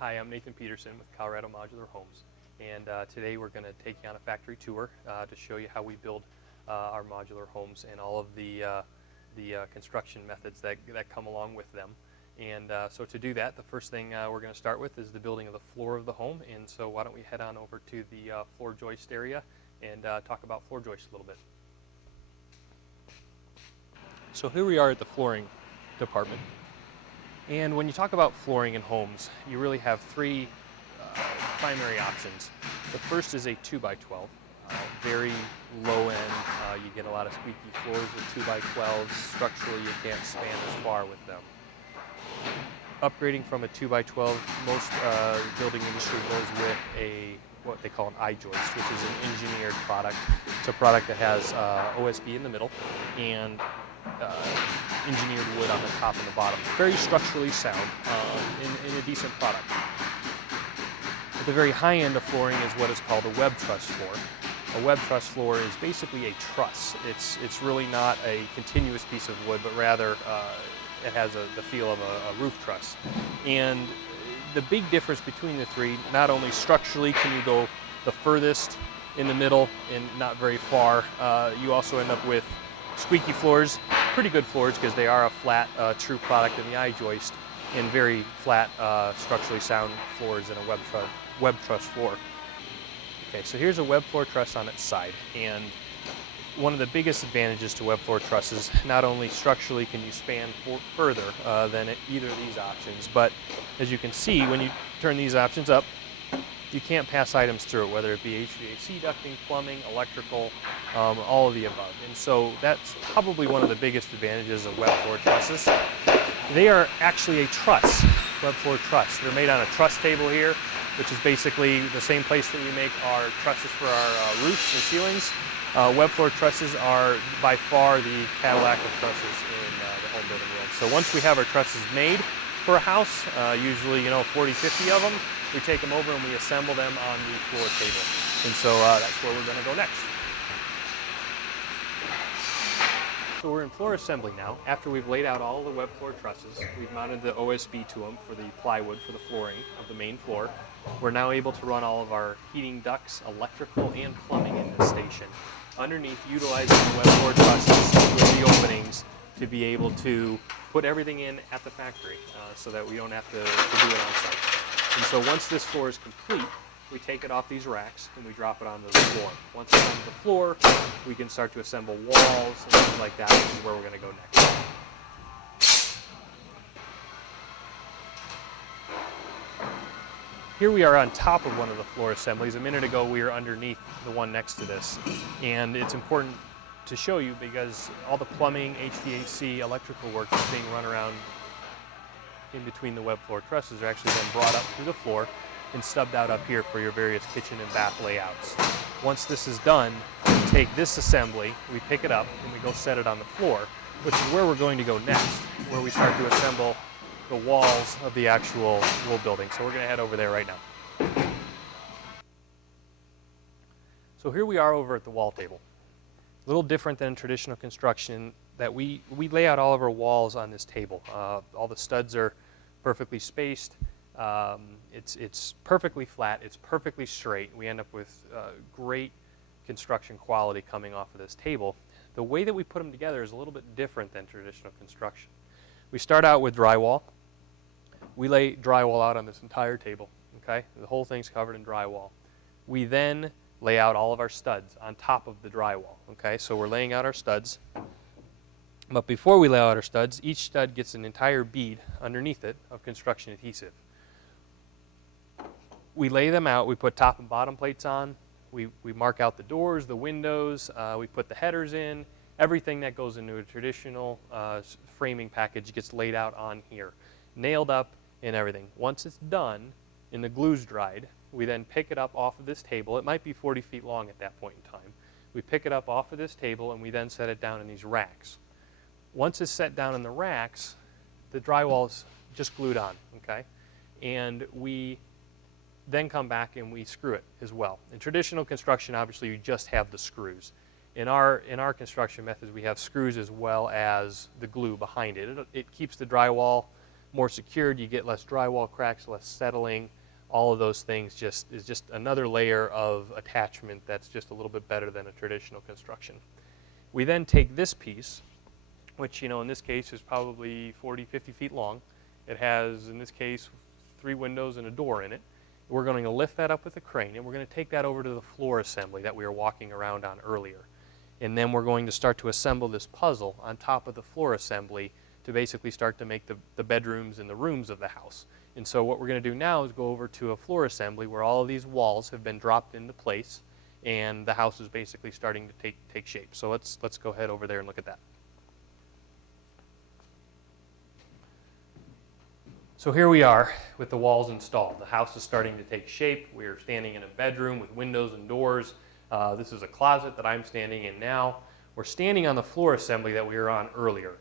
Hi, I'm Nathan Peterson with Colorado Modular Homes, and today we're going to take you on a factory tour to show you how we build our modular homes and all of the construction methods that come along with them. And so to do that, the first thing we're going to start with is the building of the floor of the home. And so why don't we head on over to the floor joist area and talk about floor joists a little bit. So here we are at the flooring department. And when you talk about flooring in homes, you really have three primary options. The first is a 2x12, very low end. You get a lot of squeaky floors with 2x12s. Structurally, you can't span as far with them. Upgrading from a 2x12, most building industry goes with what they call an I-joist, which is an engineered product. It's a product that has OSB in the middle and engineered wood on the top and the bottom. Very structurally sound in a decent product. At the very high end of flooring is what is called a web truss floor. A web truss floor is basically a truss. It's really not a continuous piece of wood, but rather it has the feel of a roof truss. And the big difference between the three, not only structurally can you go the furthest in the middle and not very far, you also end up with squeaky floors, pretty good floors because they are a flat, true product in the I-joist, and very flat, structurally sound floors in a web truss floor. Okay, so here's a web floor truss on its side, and one of the biggest advantages to web floor trusses, not only structurally can you span further than either of these options, but as you can see, when you turn these options up, you can't pass items through it, whether it be HVAC ducting, plumbing, electrical, all of the above. And so that's probably one of the biggest advantages of web floor trusses. They are actually a truss, web floor truss. They're made on a truss table here, which is basically the same place that we make our trusses for our roofs and ceilings. Web floor trusses are by far the Cadillac of trusses in the home building world. So once we have our trusses made for a house, usually 40, 50 of them, we take them over and we assemble them on the floor table. And so that's where we're going to go next. So we're in floor assembly now. After we've laid out all the web floor trusses, we've mounted the OSB to them for the plywood for the flooring of the main floor. We're now able to run all of our heating ducts, electrical, and plumbing in this station. Underneath, utilizing the web floor trusses with the openings to be able to put everything in at the factory so that we don't have to do it on site. And so once this floor is complete, we take it off these racks and we drop it onto the floor. Once it's onto the floor, we can start to assemble walls and things like that, which is where we're going to go next. Here we are on top of one of the floor assemblies. A minute ago we were underneath the one next to this. And it's important to show you because all the plumbing, HVAC, electrical work that's being run around in between the web floor trusses are actually then brought up through the floor and stubbed out up here for your various kitchen and bath layouts. Once this is done, we take this assembly, we pick it up, and we go set it on the floor, which is where we're going to go next, where we start to assemble the walls of the actual wool building. So we're going to head over there right now. So here we are over at the wall table. A little different than traditional construction that we lay out all of our walls on this table. All the studs are perfectly spaced. It's perfectly flat. It's perfectly straight. We end up with great construction quality coming off of this table. The way that we put them together is a little bit different than traditional construction. We start out with drywall. We lay drywall out on this entire table. Okay, the whole thing's covered in drywall. We then lay out all of our studs on top of the drywall. Okay, so we're laying out our studs. But before we lay out our studs, each stud gets an entire bead underneath it of construction adhesive. We lay them out, we put top and bottom plates on, we mark out the doors, the windows, we put the headers in. Everything that goes into a traditional framing package gets laid out on here, nailed up and everything. Once it's done and the glue's dried, we then pick it up off of this table. It might be 40 feet long at that point in time. We pick it up off of this table and we then set it down in these racks. Once it's set down in the racks, the drywall's just glued on, okay? And we then come back and we screw it as well. In traditional construction, obviously, you just have the screws. In our construction methods, we have screws as well as the glue behind it. It keeps the drywall more secured, you get less drywall cracks, less settling. All of those things is just another layer of attachment that's just a little bit better than a traditional construction. We then take this piece, which, in this case is probably 40, 50 feet long. It has, in this case, 3 windows and a door in it. We're going to lift that up with a crane, and we're going to take that over to the floor assembly that we were walking around on earlier. And then we're going to start to assemble this puzzle on top of the floor assembly to basically start to make the bedrooms and the rooms of the house. And so what we're going to do now is go over to a floor assembly where all of these walls have been dropped into place, and the house is basically starting to take shape. So let's go ahead over there and look at that. So here we are with the walls installed. The house is starting to take shape. We are standing in a bedroom with windows and doors. This is a closet that I'm standing in now. We're standing on the floor assembly that we were on earlier.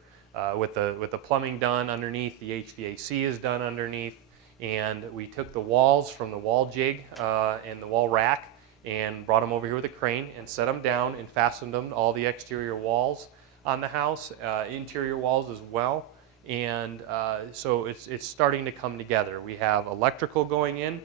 With the plumbing done underneath, the HVAC is done underneath, and we took the walls from the wall jig and the wall rack and brought them over here with a crane and set them down and fastened them to all the exterior walls on the house, interior walls as well. And so it's starting to come together. We have electrical going in,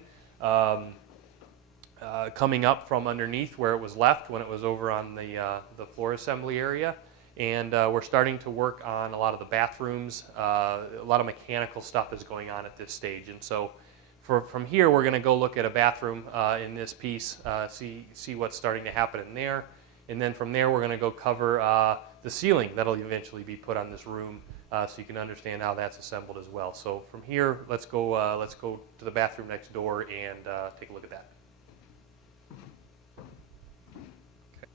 coming up from underneath where it was left when it was over on the floor assembly area. And we're starting to work on a lot of the bathrooms. A lot of mechanical stuff is going on at this stage. And so from here, we're going to go look at a bathroom in this piece, see what's starting to happen in there. And then from there, we're going to go cover the ceiling that'll eventually be put on this room, so you can understand how that's assembled as well. So from here, let's go to the bathroom next door and take a look at that. Okay.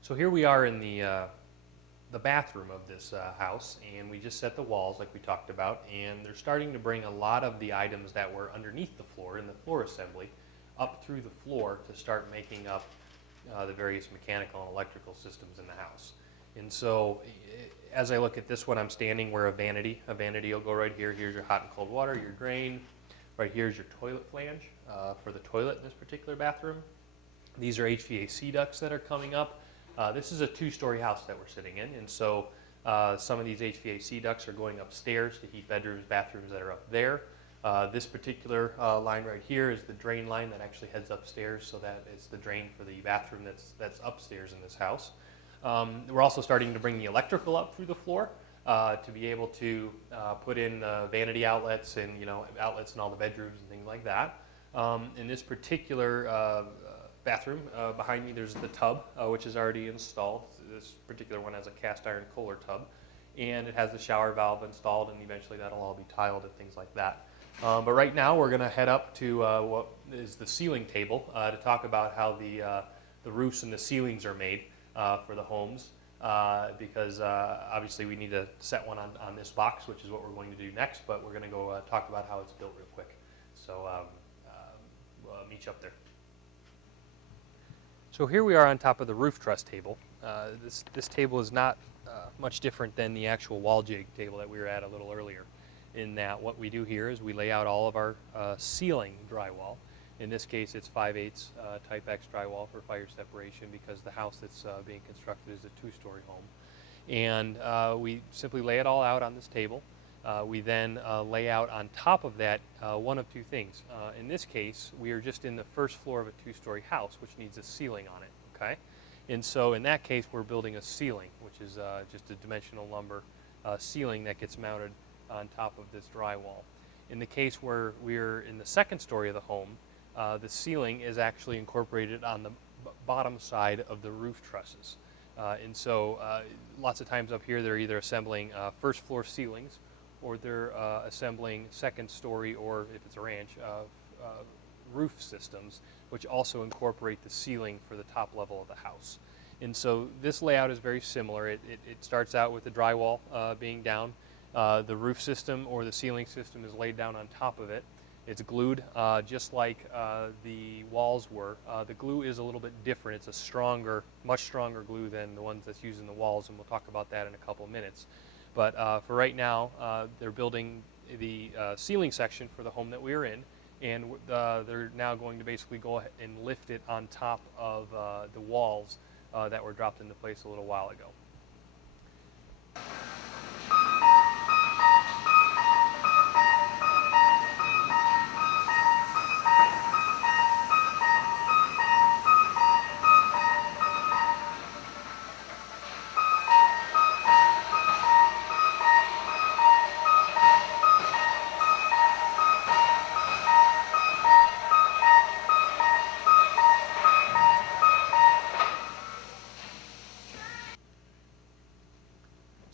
So here we are in the bathroom of this house, and we just set the walls like we talked about, and they're starting to bring a lot of the items that were underneath the floor in the floor assembly up through the floor to start making up the various mechanical and electrical systems in the house. And so as I look at this one, I'm standing where a vanity will go right here. Here's your hot and cold water, your drain. Right here's your toilet flange for the toilet in this particular bathroom. These are HVAC ducts that are coming up. This is a 2-story house that we're sitting in, and so some of these HVAC ducts are going upstairs to heat bedrooms, bathrooms that are up there. This particular line right here is the drain line that actually heads upstairs, so that is the drain for the bathroom that's upstairs in this house. We're also starting to bring the electrical up through the floor to be able to put in vanity outlets and outlets in all the bedrooms and things like that. In this particular bathroom behind me, there's the tub, which is already installed. This particular one has a cast iron Kohler tub, and it has the shower valve installed, and eventually that'll all be tiled and things like that. But right now we're going to head up to what is the ceiling table to talk about how the roofs and the ceilings are made for the homes, because obviously we need to set one on this box, which is what we're going to do next, but we're going to go talk about how it's built real quick. So we'll meet you up there. So here we are on top of the roof truss table. This table is not much different than the actual wall jig table that we were at a little earlier, in that what we do here is we lay out all of our ceiling drywall. In this case, it's 5/8 type X drywall for fire separation, because the house that's being constructed is a 2-story home. And we simply lay it all out on this table. We then lay out on top of that one of 2 things. In this case, we are just in the first floor of a 2-story house, which needs a ceiling on it, okay? And so in that case, we're building a ceiling, which is just a dimensional lumber ceiling that gets mounted on top of this drywall. In the case where we're in the 2nd story of the home, the ceiling is actually incorporated on the bottom side of the roof trusses. And so lots of times up here, they're either assembling 1st floor ceilings, or they're assembling 2nd story, or if it's a ranch, roof systems, which also incorporate the ceiling for the top level of the house. And so this layout is very similar. It starts out with the drywall being down. The roof system or the ceiling system is laid down on top of it. It's glued just like the walls were. The glue is a little bit different. It's a stronger, much stronger glue than the ones that's used in the walls, and we'll talk about that in a couple of minutes. But for right now, they're building the ceiling section for the home that we are in, and they're now going to basically go ahead and lift it on top of the walls that were dropped into place a little while ago.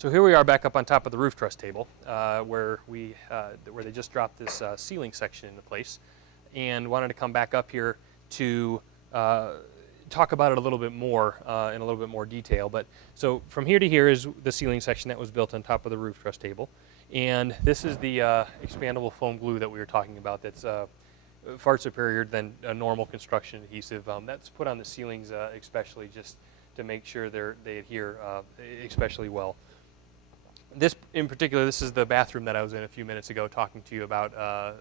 So here we are back up on top of the roof truss table where they just dropped this ceiling section into place, and wanted to come back up here to talk about it a little bit more in a little bit more detail. But so from here to here is the ceiling section that was built on top of the roof truss table, and this is the expandable foam glue that we were talking about. That's far superior than a normal construction adhesive. That's put on the ceilings especially just to make sure they adhere especially well. This in particular, this is the bathroom that I was in a few minutes ago talking to you about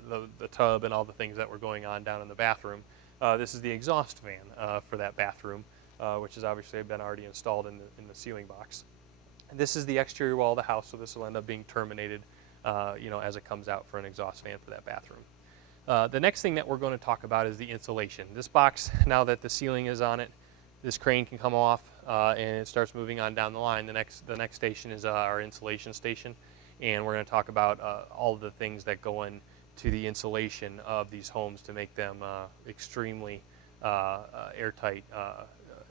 the tub and all the things that were going on down in the bathroom. This is the exhaust fan for that bathroom, which has obviously been already installed in the ceiling box. And this is the exterior wall of the house, so this will end up being terminated as it comes out for an exhaust fan for that bathroom. The next thing that we're going to talk about is the insulation. This box, now that the ceiling is on it, this crane can come off and it starts moving on down the line. The next station is our insulation station, and we're going to talk about all of the things that go into the insulation of these homes to make them extremely airtight,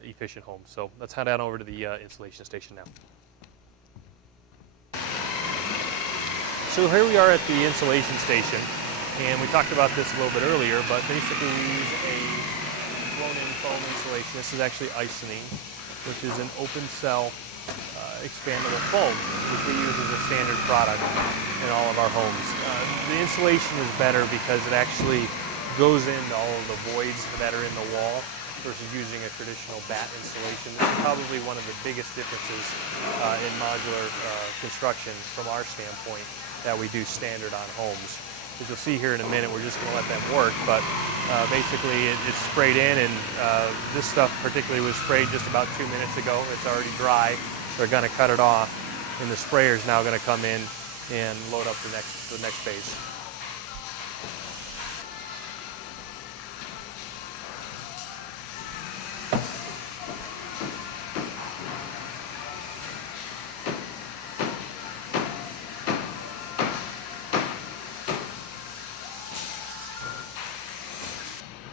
efficient homes. So let's head on over to the insulation station now. So here we are at the insulation station, and we talked about this a little bit earlier, but basically we use a blown-in foam insulation. This is actually Icynene, which is an open cell expandable foam, which we use as a standard product in all of our homes. The insulation is better because it actually goes into all of the voids that are in the wall versus using a traditional batt insulation. This is probably one of the biggest differences in modular construction from our standpoint that we do standard on homes. As you'll see here in a minute, we're just going to let them work, but basically it's sprayed in, and this stuff particularly was sprayed just about 2 minutes ago. It's already dry. They're going to cut it off, and the sprayer is now going to come in and load up the next phase.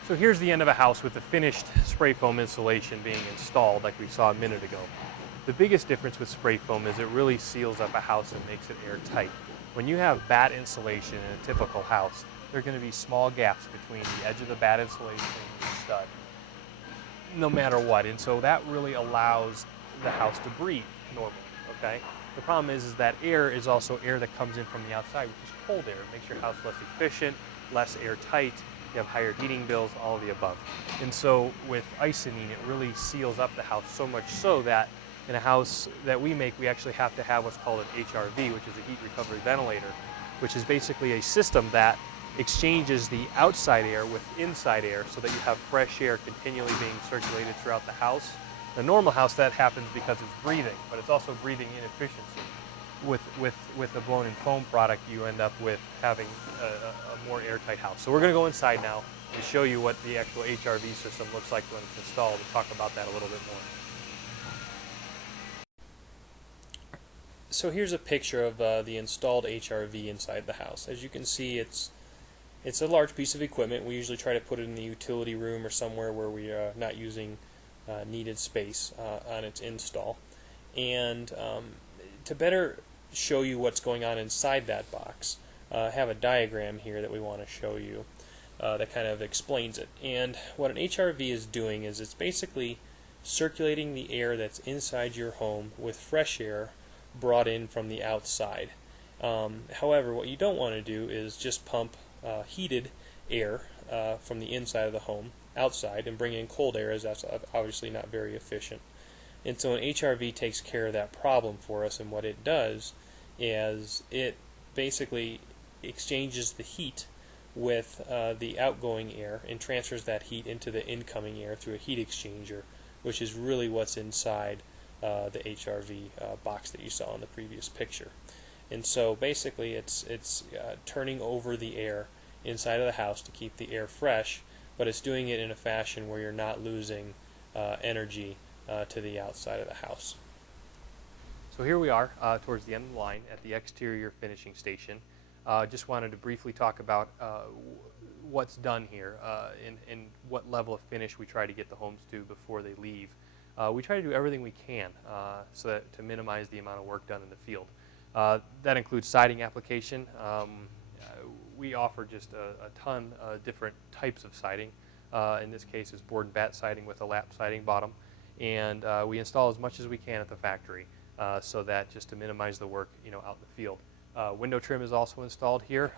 So here's the end of a house with the finished spray foam insulation being installed like we saw a minute ago. The biggest difference with spray foam is it really seals up a house and makes it airtight. When you have batt insulation in a typical house, there are going to be small gaps between the edge of the batt insulation and the stud, no matter what. And so that really allows the house to breathe normally, okay? The problem is that air is also air that comes in from the outside, which is cold air. It makes your house less efficient, less airtight. You have higher heating bills, all of the above. And so with Icynene, it really seals up the house, so much so that in a house that we make, we actually have to have what's called an HRV, which is a heat recovery ventilator, which is basically a system that exchanges the outside air with inside air so that you have fresh air continually being circulated throughout the house. In a normal house, that happens because it's breathing, but it's also breathing inefficiency. With a blown-in foam product, you end up with having a more airtight house. So we're going to go inside now and show you what the actual HRV system looks like when it's installed, and talk about that a little bit more. So here's a picture of the installed HRV inside the house. As you can see, it's a large piece of equipment. We usually try to put it in the utility room or somewhere where we are not using needed space on its install. And to better show you what's going on inside that box, I have a diagram here that we want to show you that kind of explains it. And what an HRV is doing is it's basically circulating the air that's inside your home with fresh air brought in from the outside. However, what you don't want to do is just pump heated air from the inside of the home outside and bring in cold air, as that's obviously not very efficient. And so an HRV takes care of that problem for us, and what it does is it basically exchanges the heat with the outgoing air and transfers that heat into the incoming air through a heat exchanger, which is really what's inside the HRV box that you saw in the previous picture. And so basically it's turning over the air inside of the house to keep the air fresh, but it's doing it in a fashion where you're not losing energy to the outside of the house. So here we are towards the end of the line at the exterior finishing station. Just wanted to briefly talk about what's done here and what level of finish we try to get the homes to before they leave. we try to do everything we can so that to minimize the amount of work done in the field. That includes siding application. We offer just a ton of different types of siding. In this case, it's board and bat siding with a lap siding bottom. And we install as much as we can at the factory so that just to minimize the work, out in the field. Window trim is also installed here.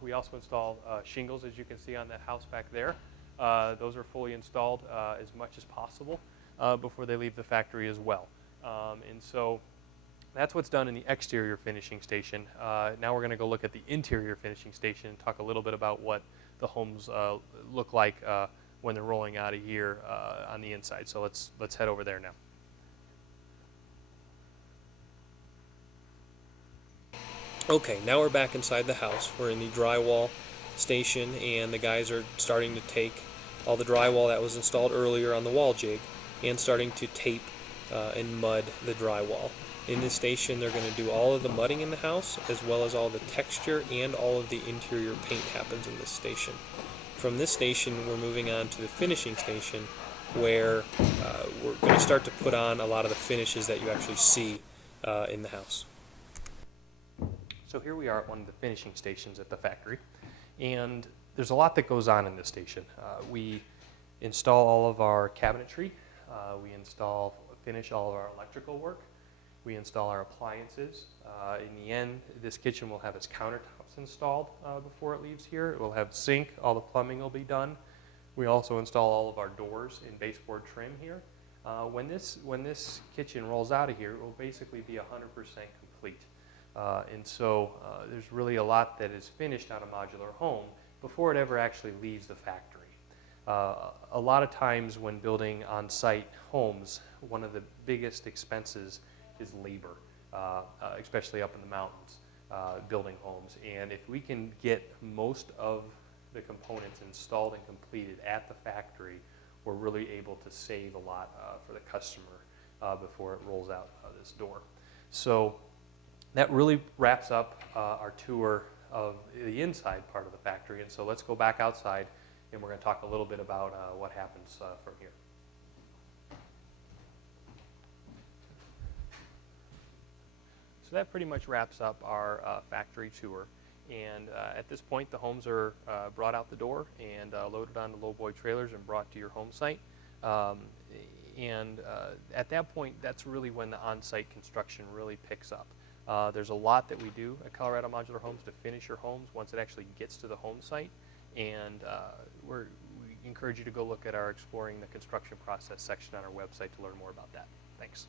We also install shingles, as you can see on that house back there. Those are fully installed as much as possible before they leave the factory as well. And so that's what's done in the exterior finishing station. Now we're going to go look at the interior finishing station and talk a little bit about what the homes look like when they're rolling out of here on the inside. So let's head over there now. Okay, now we're back inside the house. We're in the drywall station, and the guys are starting to take all the drywall that was installed earlier on the wall jig and starting to tape and mud the drywall. In this station, they're going to do all of the mudding in the house, as well as all the texture and all of the interior paint happens in this station. From this station, we're moving on to the finishing station, where we're going to start to put on a lot of the finishes that you actually see in the house. So here we are at one of the finishing stations at the factory, and there's a lot that goes on in this station. We install all of our cabinetry, we finish all of our electrical work, we install our appliances. In the end, this kitchen will have its countertops installed before it leaves here. It will have sink, all the plumbing will be done. We also install all of our doors in baseboard trim here. When this kitchen rolls out of here, it will basically be 100% complete. And so there's really a lot that is finished on a modular home before it ever actually leaves the factory. A lot of times when building on-site homes, one of the biggest expenses is labor, especially up in the mountains, building homes. And if we can get most of the components installed and completed at the factory, we're really able to save a lot for the customer before it rolls out this door. So that really wraps up our tour of the inside part of the factory. And so let's go back outside, and we're going to talk a little bit about what happens from here. So that pretty much wraps up our factory tour. And at this point, the homes are brought out the door and loaded onto lowboy trailers and brought to your home site. At that point, that's really when the on-site construction really picks up. There's a lot that we do at Colorado Modular Homes to finish your homes once it actually gets to the home site. And we encourage you to go look at our Exploring the Construction Process section on our website to learn more about that. Thanks.